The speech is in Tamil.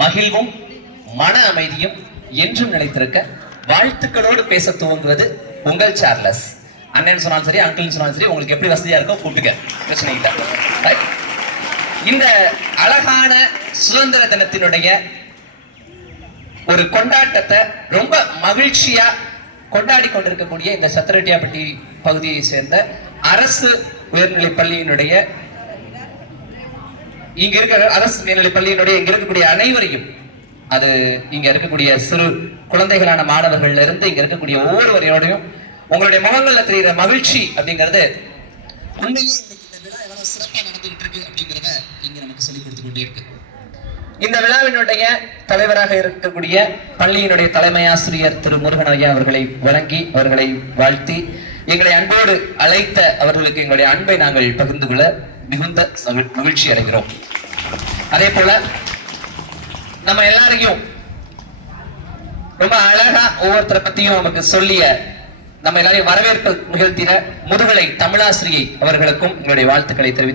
மகிழ்வும் மன அமைதியும் என்றும் நிலைத்திருக்க வாழ்த்துக்களோடு பேச துவங்குவது உங்கள் சார்லஸ். அண்ணன் சொன்னாலும் சரி, அங்கிள் சொன்னாலும் சரி, உங்களுக்கு எப்படி வசதியா இருக்கோ கூப்பிட்டுக்க, பிரச்சனை இல்லை. இந்த அழகான சுதந்திர தினத்தினுடைய ஒரு கொண்டாட்டத்தை ரொம்ப மகிழ்ச்சியா கொண்டாடி கொண்டிருக்கக்கூடிய இந்த சத்திரட்டியாப்பட்டி பகுதியை சேர்ந்த அரசு உயர்நிலைப் பள்ளியினுடைய இங்க இருக்கிற அரசு உயர்நிலைப் பள்ளியினுடைய இங்க இருக்கக்கூடிய அனைவரையும், அது இங்க இருக்கக்கூடிய சிறு குழந்தைகளான மாணவர்கள்ல இருந்து இங்க இருக்கக்கூடிய ஒவ்வொருவரையோடையும் உங்களுடைய முகங்கள்ல தெரிகிற மகிழ்ச்சி அப்படிங்கிறது உண்மையிலேயே இந்த விழா எவ்வளவு சிறப்பா நடந்துகிட்டு இருக்கு அப்படிங்கிறத இங்க நமக்கு சொல்லிக் கொடுத்து கொண்டே இருக்கு. இந்த விழாவினுடைய தலைவராக இருக்கக்கூடிய பள்ளியினுடைய தலைமை ஆசிரியர் திரு முருகன் ஐயா அவர்களை வணங்கி அவர்களை வாழ்த்தி எங்களை அன்போடு அழைத்த அவர்களுக்கு எங்களுடைய அன்பை நாங்கள் பகிர்ந்து கொள்ள மிகுந்த மகிழ்ச்சி அடைகிறோம். அதே போல நம்ம எல்லாரையும் ரொம்ப அழகா ஒவ்வொருத்தரை பத்தியும் நமக்கு சொல்லிய நம்ம எல்லாரையும் வரவேற்பு நிகழ்த்தின முதுகலை தமிழாசிரியை அவர்களுக்கும் எங்களுடைய வாழ்த்துக்களை தெரிவித்து